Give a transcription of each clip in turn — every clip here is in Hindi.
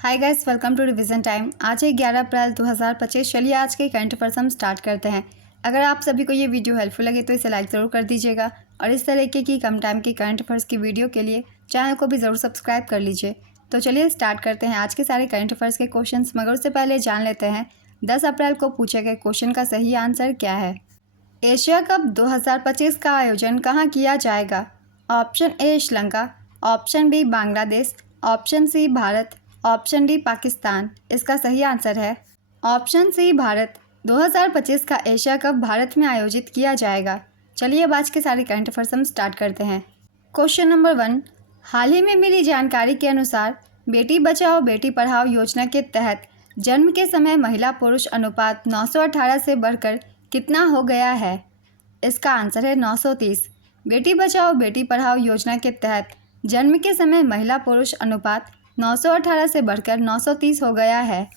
Hi guys, welcome to revision time. आज है 11 अप्रैल 2025। चलिए आज के करंट अफेयर्स हम स्टार्ट करते हैं। अगर आप सभी को ये वीडियो हेल्पफुल लगे तो इसे लाइक ज़रूर कर दीजिएगा और इस तरीके की कम टाइम की करंट अफेयर्स की वीडियो के लिए चैनल को भी ज़रूर सब्सक्राइब कर लीजिए। तो चलिए स्टार्ट करते हैं आज के सारे करंट अफेयर्स के क्वेश्चन, मगर उससे पहले जान लेते हैं 10 अप्रैल को पूछे गए क्वेश्चन का सही आंसर क्या है। एशिया कप 2025 का आयोजन कहाँ किया जाएगा? Option A Sri Lanka, option B Bangladesh, option C Bharat, option D Pakistan. इसका सही आंसर है ऑप्शन सी भारत। 2025 का एशिया कप भारत में आयोजित किया जाएगा। चलिए अब आज के सारे करंट अफेयर्स हम स्टार्ट करते हैं। क्वेश्चन नंबर 1, हाल ही में मिली जानकारी के अनुसार बेटी बचाओ बेटी पढ़ाओ योजना के तहत जन्म के समय महिला पुरुष अनुपात 918 से बढ़कर कितना हो गया है? इसका आंसर है 930। बेटी बचाओ बेटी पढ़ाओ योजना के तहत जन्म के समय महिला पुरुष अनुपात 918 से बढ़कर 930 हो गया है।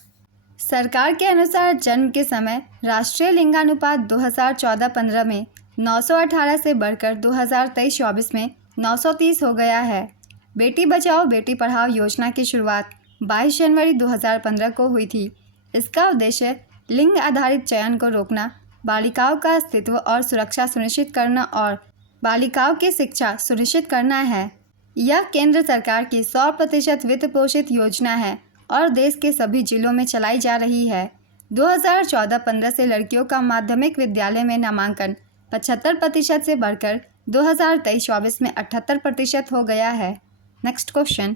सरकार के अनुसार जन्म के समय राष्ट्रीय लिंगानुपात 2014-15 में 918 से बढ़कर 2023-24 में 930 हो गया है। बेटी बचाओ बेटी पढ़ाओ योजना की शुरुआत 22 जनवरी 2015 को हुई थी। इसका उद्देश्य लिंग आधारित चयन को रोकना, बालिकाओं का अस्तित्व और सुरक्षा सुनिश्चित करना और बालिकाओं की शिक्षा सुनिश्चित करना है। यह केंद्र सरकार की 100% वित्त पोषित योजना है और देश के सभी जिलों में चलाई जा रही है। 2014-15 से लड़कियों का माध्यमिक विद्यालय में नामांकन 75% से बढ़कर 2023-24 में 78% हो गया है। नेक्स्ट क्वेश्चन,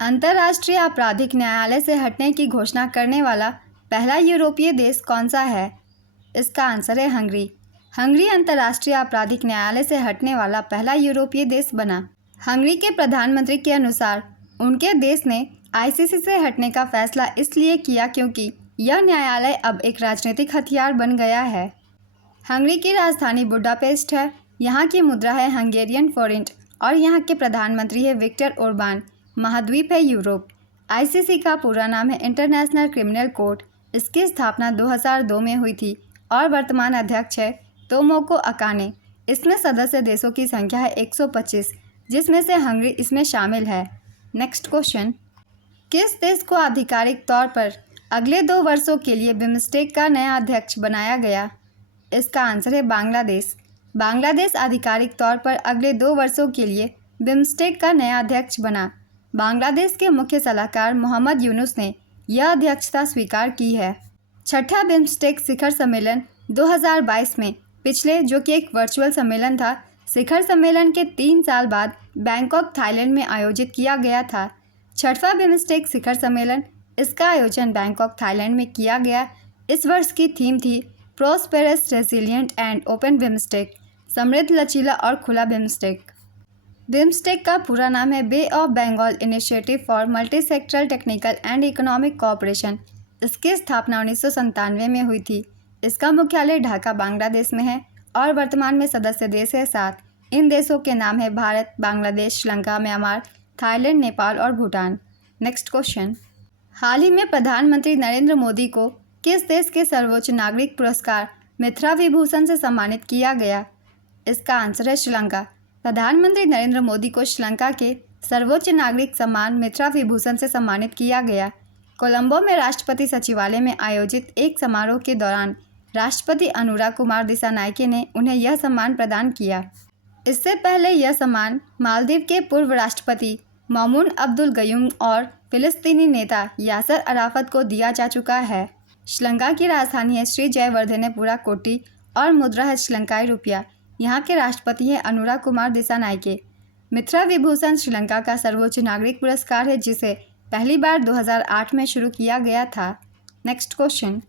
अंतर्राष्ट्रीय आपराधिक न्यायालय से हटने की घोषणा करने वाला पहला यूरोपीय देश कौन सा है? इसका आंसर है हंगरी। हंगरी अंतर्राष्ट्रीय आपराधिक न्यायालय से हटने वाला पहला यूरोपीय देश बना। हंगरी के प्रधानमंत्री के अनुसार उनके देश ने आईसीसी से हटने का फैसला इसलिए किया क्योंकि यह न्यायालय अब एक राजनीतिक हथियार बन गया है। हंगरी की राजधानी बुडापेस्ट है। यहाँ की मुद्रा है हंगेरियन फोरिंट और यहाँ के प्रधानमंत्री है विक्टर ओरबान। महाद्वीप है यूरोप। आईसीसी का पूरा नाम है इंटरनेशनल क्रिमिनल कोर्ट। इसकी स्थापना 2002 में हुई थी और वर्तमान अध्यक्ष है तोमोको अकाने। इसमें सदस्य देशों की संख्या है 125, जिसमें से हंगरी इसमें शामिल है। नेक्स्ट क्वेश्चन, किस देश को आधिकारिक तौर पर अगले 2 वर्षों के लिए बिम्स्टेक का नया अध्यक्ष बनाया गया? इसका आंसर है बांग्लादेश। बांग्लादेश आधिकारिक तौर पर अगले 2 वर्षों के लिए बिम्स्टेक का नया अध्यक्ष बना। बांग्लादेश के मुख्य सलाहकार मोहम्मद यूनुस ने यह अध्यक्षता स्वीकार की है। छठा बिम्स्टेक शिखर सम्मेलन 2022 में पिछले, जो कि एक वर्चुअल सम्मेलन था, शिखर सम्मेलन के 3 साल बाद बैंकॉक थाईलैंड में आयोजित किया गया था। छठवां बिम्स्टेक शिखर सम्मेलन, इसका आयोजन बैंकॉक थाईलैंड में किया गया। इस वर्ष की थीम थी प्रोस्पेरस रेसिलिएंट एंड ओपन बिम्स्टेक, समृद्ध लचीला और खुला बिम्स्टेक। बिम्स्टेक का पूरा नाम है bay of Bengal initiative for multi sectoral technical and economic cooperation. इसकी स्थापना 1997 में हुई थी। इसका मुख्यालय ढाका बांग्लादेश में है और वर्तमान में सदस्य देश है 7। इन देशों के नाम है भारत, बांग्लादेश, श्रीलंका, म्यांमार, थाईलैंड, नेपाल और भूटान। नेक्स्ट क्वेश्चन, हाल ही में प्रधानमंत्री नरेंद्र मोदी को किस देश के सर्वोच्च नागरिक पुरस्कार मित्रा विभूषण से सम्मानित किया गया? इसका आंसर है श्रीलंका। प्रधानमंत्री नरेंद्र मोदी को श्रीलंका के सर्वोच्च नागरिक सम्मान मित्रा विभूषण से सम्मानित किया गया। कोलंबो में राष्ट्रपति सचिवालय में आयोजित एक समारोह के दौरान राष्ट्रपति अनुराग कुमार दिसानायके ने उन्हें यह सम्मान प्रदान किया। इससे पहले यह सम्मान मालदीव के पूर्व राष्ट्रपति मौमून अब्दुल गयूम और फिलिस्तीनी नेता यासर अराफत को दिया जा चुका है। श्रीलंका की राजधानी है श्री जयवर्धनेपुरा कोट्टी और मुद्रा है श्रीलंकाई रुपया। यहाँ के राष्ट्रपति हैं अनुराग कुमार दिसानायके। मित्रा विभूषण श्रीलंका का सर्वोच्च नागरिक पुरस्कार है, जिसे पहली बार 2008 में शुरू किया गया था। नेक्स्ट क्वेश्चन,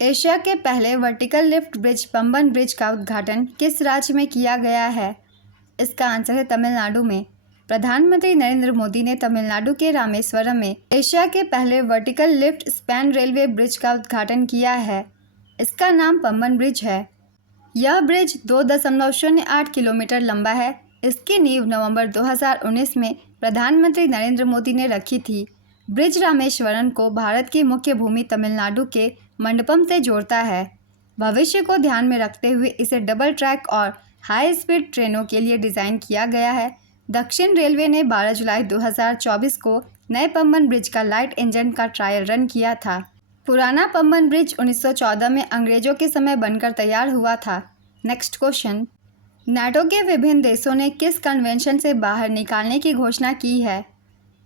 एशिया के पहले vertical lift bridge Pamban bridge का उद्घाटन किस राज्य में किया गया है? इसका आंसर है तमिलनाडु में। प्रधानमंत्री नरेंद्र मोदी ने तमिलनाडु के रामेश्वरम में एशिया के पहले vertical lift span railway bridge का उद्घाटन किया है। इसका नाम पंबन ब्रिज है। यह ब्रिज 2.08 किलोमीटर लंबा है। इसकी नींव नवंबर 2019 में प्रधानमंत्री नरेंद्र मोदी ने रखी थी। ब्रिज रामेश्वरम को भारत की मुख्य भूमि तमिलनाडु के मंडपम से जोड़ता है। भविष्य को ध्यान में रखते हुए इसे डबल ट्रैक और हाई स्पीड ट्रेनों के लिए डिज़ाइन किया गया है। दक्षिण रेलवे ने 12 जुलाई 2024 को नए पम्बन ब्रिज का लाइट इंजन का ट्रायल रन किया था? पुराना पम्बन ब्रिज 1914 में अंग्रेजों के समय बनकर तैयार हुआ था। नेक्स्ट क्वेश्चन, नाटो के विभिन्न देशों ने किस कन्वेंशन से बाहर निकालने की घोषणा की है?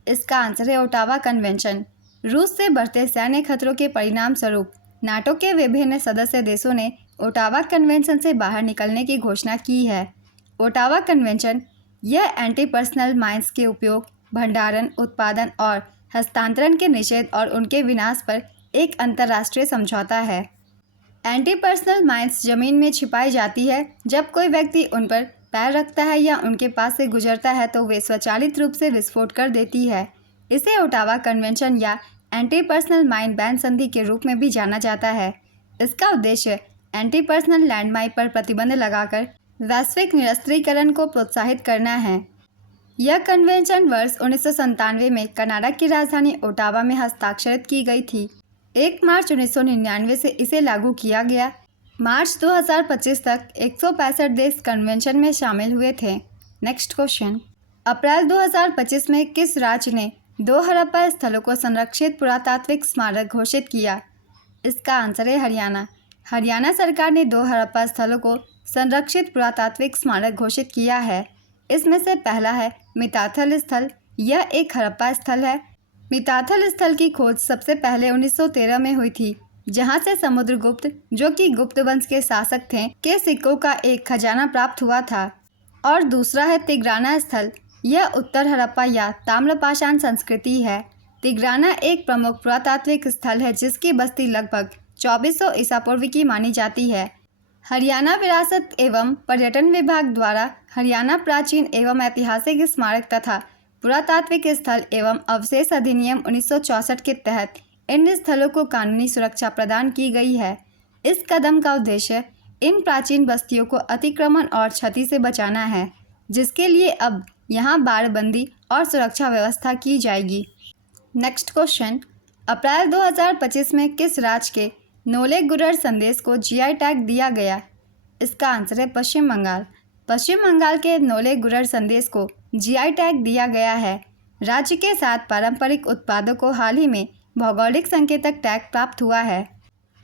इसका आंसर है ओटावा कन्वेंशन। रूस से बढ़ते सैन्य खतरों के परिणाम स्वरूप नाटो के विभिन्न सदस्य देशों ने ओटावा कन्वेंशन से बाहर निकलने की घोषणा की है। ओटावा कन्वेंशन यह एंटी पर्सनल माइंस के उपयोग, भंडारण, उत्पादन और हस्तांतरण के निषेध और उनके विनाश पर एक अंतर्राष्ट्रीय समझौता है। एंटी पर्सनल माइंस जमीन में छिपाई जाती है। जब कोई व्यक्ति उन पर पैर रखता है या उनके पास से गुजरता है तो वे स्वचालित रूप से विस्फोट कर देती है। इसे ओटावा कन्वेंशन या एंटी पर्सनल माइन बैन संधि के रूप में भी जाना जाता है। इसका उद्देश्य एंटी पर्सनल लैंडमाइन पर प्रतिबंध लगाकर वैश्विक निरस्त्रीकरण को प्रोत्साहित करना है। यह कन्वेंशन वर्ष 1997 में कनाडा की राजधानी ओटावा में हस्ताक्षरित की गई थी। 1 मार्च 1999 से इसे लागू किया गया। मार्च 2025 तक 165 देश कन्वेंशन में शामिल हुए थे। नेक्स्ट क्वेश्चन, अप्रैल 2025 में किस राज्य ने 2 हड़प्पा स्थलों को संरक्षित पुरातात्विक स्मारक घोषित किया? इसका आंसर है हरियाणा। हरियाणा सरकार ने 2 हड़प्पा स्थलों को संरक्षित पुरातात्विक स्मारक घोषित किया है। इसमें से पहला है मिताथल स्थल। यह एक हड़प्पा स्थल है। मिताथल स्थल की खोज सबसे पहले 1913 में हुई थी, जहां से समुद्रगुप्त, जो कि गुप्त वंश के शासक थे, के सिक्कों का एक खजाना प्राप्त हुआ था। और दूसरा है तिग्राना स्थल। यह उत्तर हड़प्पा या ताम्रपाषाण संस्कृति है। तिग्राना एक प्रमुख पुरातात्विक स्थल है जिसकी बस्ती लगभग 2400 ईसा पूर्व की मानी जाती है। हरियाणा विरासत एवं पर्यटन विभाग द्वारा हरियाणा प्राचीन एवं ऐतिहासिक स्मारक तथा पुरातात्विक स्थल एवं अवशेष अधिनियम 1964 के तहत इन स्थलों को कानूनी सुरक्षा प्रदान की गई है। इस कदम का उद्देश्य इन प्राचीन बस्तियों को अतिक्रमण और क्षति से बचाना है, जिसके लिए अब यहाँ बाड़बंदी और सुरक्षा व्यवस्था की जाएगी। नेक्स्ट क्वेश्चन, अप्रैल 2025 में किस राज्य के नोले गुरर संदेश को जीआई टैग दिया गया? इसका आंसर है पश्चिम बंगाल। पश्चिम बंगाल के नोले गुरर संदेश को जीआई टैग दिया गया है। राज्य के 7 पारंपरिक उत्पादों को हाल ही में भौगोलिक संकेतक टैग प्राप्त हुआ है।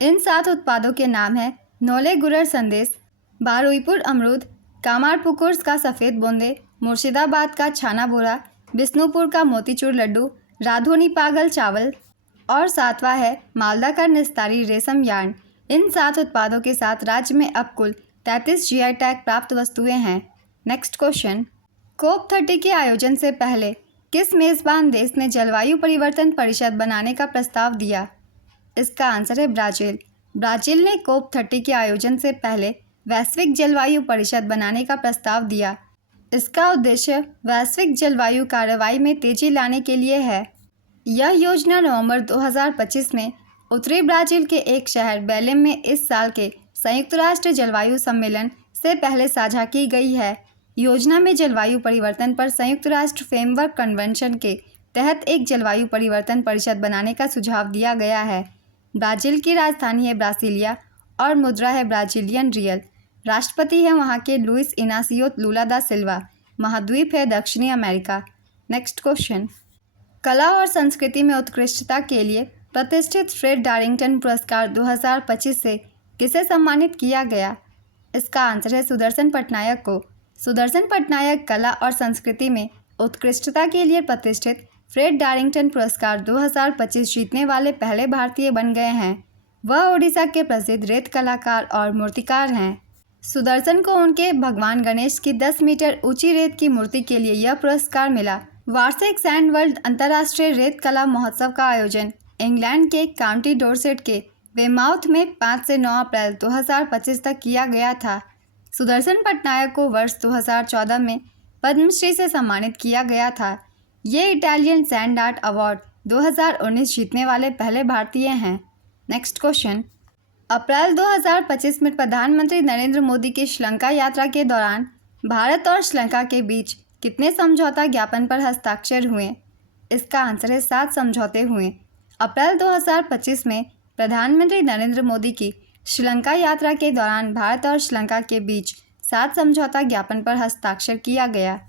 इन 7 उत्पादों के नाम हैं नोले गुरर संदेश, बारुईपुर अमरूद, कामारपुकुर का सफ़ेद बूंदे, मुर्शिदाबाद का छाना बोरा, बिष्णुपुर का मोतीचूर लड्डू, राधोनी पागल चावल और 7वां है मालदा का निस्तारी रेशम यार्न। इन 7 उत्पादों के साथ राज्य में अब कुल 33 जीआई टैग प्राप्त वस्तुएं हैं। नेक्स्ट क्वेश्चन, कोप 30 के आयोजन से पहले किस मेज़बान देश ने जलवायु परिवर्तन परिषद बनाने का प्रस्ताव दिया? इसका आंसर है ब्राज़ील। ब्राज़ील ने कोप 30 के आयोजन से पहले वैश्विक जलवायु परिषद बनाने का प्रस्ताव दिया। इसका उद्देश्य वैश्विक जलवायु कार्रवाई में तेजी लाने के लिए है। यह योजना नवंबर 2025 में उत्तरी ब्राज़ील के एक शहर बेलेम में इस साल के संयुक्त राष्ट्र जलवायु सम्मेलन से पहले साझा की गई है। योजना में जलवायु परिवर्तन पर संयुक्त राष्ट्र फ्रेमवर्क कन्वेंशन के तहत एक जलवायु परिवर्तन परिषद बनाने का सुझाव दिया गया है। ब्राज़ील की राजधानी है ब्रासिलिया और मुद्रा है ब्राज़ीलियन रियल। राष्ट्रपति है वहाँ के लुइस इनासियो लुला दा सिल्वा। महाद्वीप है दक्षिणी अमेरिका। नेक्स्ट क्वेश्चन, कला और संस्कृति में उत्कृष्टता के लिए प्रतिष्ठित फ्रेड डारिंगटन पुरस्कार 2025 से किसे सम्मानित किया गया? इसका आंसर है सुदर्शन पटनायक को। सुदर्शन पटनायक कला और संस्कृति में उत्कृष्टता के लिए प्रतिष्ठित फ्रेड डारिंगटन पुरस्कार 2025 जीतने वाले पहले भारतीय बन गए हैं। वह ओडिशा के प्रसिद्ध रेत कलाकार और मूर्तिकार हैं। सुदर्शन को उनके भगवान गणेश की 10 मीटर ऊंची रेत की मूर्ति के लिए यह पुरस्कार मिला। वार्षिक सैंड वर्ल्ड अंतर्राष्ट्रीय रेत कला महोत्सव का आयोजन इंग्लैंड के काउंटी डोरसेट के वेमाउथ में 5 से 9 अप्रैल 2025 तक किया गया था। सुदर्शन पटनायक को वर्ष 2014 में पद्मश्री से सम्मानित किया गया था। ये इटालियन सैंड आर्ट अवार्ड 2019 जीतने वाले पहले भारतीय हैं। नेक्स्ट क्वेश्चन, अप्रैल 2025 में प्रधानमंत्री नरेंद्र मोदी की श्रीलंका यात्रा के दौरान भारत और श्रीलंका के बीच कितने समझौता ज्ञापन पर हस्ताक्षर हुए? इसका आंसर है 7 समझौते हुए। अप्रैल 2025 में प्रधानमंत्री नरेंद्र मोदी की श्रीलंका यात्रा के दौरान भारत और श्रीलंका के बीच 7 समझौता ज्ञापन पर हस्ताक्षर किया गया।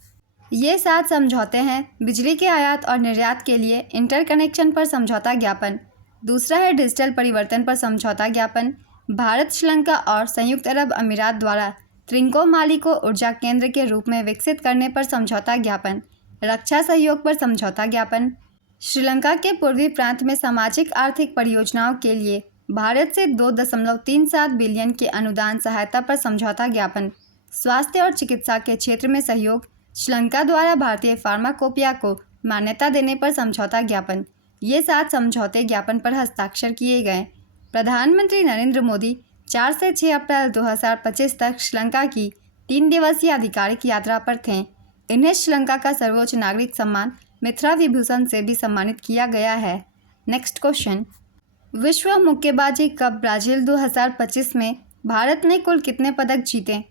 ये 7 समझौते हैं बिजली के आयात और निर्यात के लिए इंटरकनेक्शन पर समझौता ज्ञापन। दूसरा है डिजिटल परिवर्तन पर समझौता ज्ञापन। भारत, श्रीलंका और संयुक्त अरब अमीरात द्वारा त्रिंकोमाली को ऊर्जा केंद्र के रूप में विकसित करने पर समझौता ज्ञापन। रक्षा सहयोग पर समझौता ज्ञापन। श्रीलंका के पूर्वी प्रांत में सामाजिक आर्थिक परियोजनाओं के लिए भारत से 2.37 बिलियन की अनुदान सहायता पर समझौता ज्ञापन। स्वास्थ्य और चिकित्सा के क्षेत्र में सहयोग। श्रीलंका द्वारा भारतीय फार्माकोपिया को मान्यता देने पर समझौता ज्ञापन। ये 7 समझौते ज्ञापन पर हस्ताक्षर किए गए। प्रधानमंत्री नरेंद्र मोदी 4 से 6 अप्रैल 2025 तक श्रीलंका की 3 दिवसीय आधिकारिक यात्रा पर थे। इन्हें श्रीलंका का सर्वोच्च नागरिक सम्मान मित्रा विभूषण से भी सम्मानित किया गया है। नेक्स्ट क्वेश्चन, विश्व मुक्केबाजी कप ब्राज़ील 2025 में भारत ने कुल कितने पदक जीते?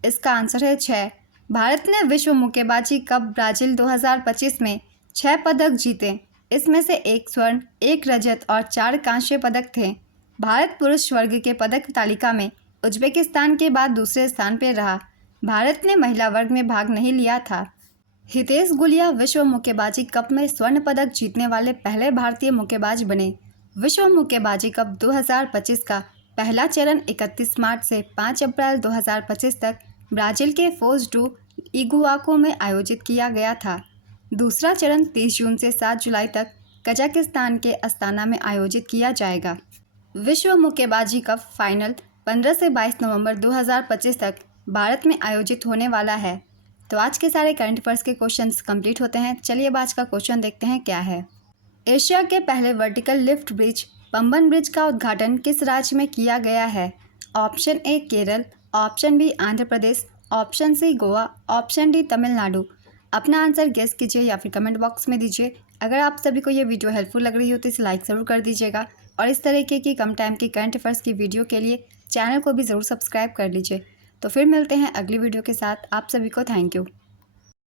इसका आंसर है 6। भारत ने विश्व मुक्केबाजी कप ब्राज़ील 2025 में 6 पदक जीते। इसमें से 1 स्वर्ण, 1 रजत और 4 कांस्य पदक थे। भारत पुरुष वर्ग के पदक तालिका में उज्बेकिस्तान के बाद दूसरे स्थान पर रहा। भारत ने महिला वर्ग में भाग नहीं लिया था। हितेश गुलिया विश्व मुक्केबाजी कप में स्वर्ण पदक जीतने वाले पहले भारतीय मुक्केबाज बने। विश्व मुक्केबाजी कप 2025 का पहला चरण 31 मार्च से 5 अप्रैल 2025 तक ब्राज़ील के फोज डू इगुआको में आयोजित किया गया था। दूसरा चरण 30 जून से 7 जुलाई तक कजाकिस्तान के अस्ताना में आयोजित किया जाएगा। विश्व मुक्केबाजी कप फाइनल 15 से 22 नवंबर 2025 तक भारत में आयोजित होने वाला है। तो आज के सारे करंट अफेयर्स के क्वेश्चंस कंप्लीट होते हैं। चलिए अब आज का क्वेश्चन देखते हैं क्या है। एशिया के पहले vertical lift bridge Pamban bridge का उद्घाटन किस राज्य में किया गया है? Option A Kerala, option B Andhra Pradesh, option C Goa, option D Tamil Nadu. अपना आंसर गेस कीजिए या फिर कमेंट बॉक्स में दीजिए। अगर आप सभी को ये वीडियो हेल्पफुल लग रही हो तो इसे लाइक ज़रूर कर दीजिएगा और इस तरीके की कम टाइम की करंट अफेयर्स की वीडियो के लिए चैनल को भी ज़रूर सब्सक्राइब कर लीजिए। तो फिर मिलते हैं अगली वीडियो के साथ। आप सभी को थैंक यू।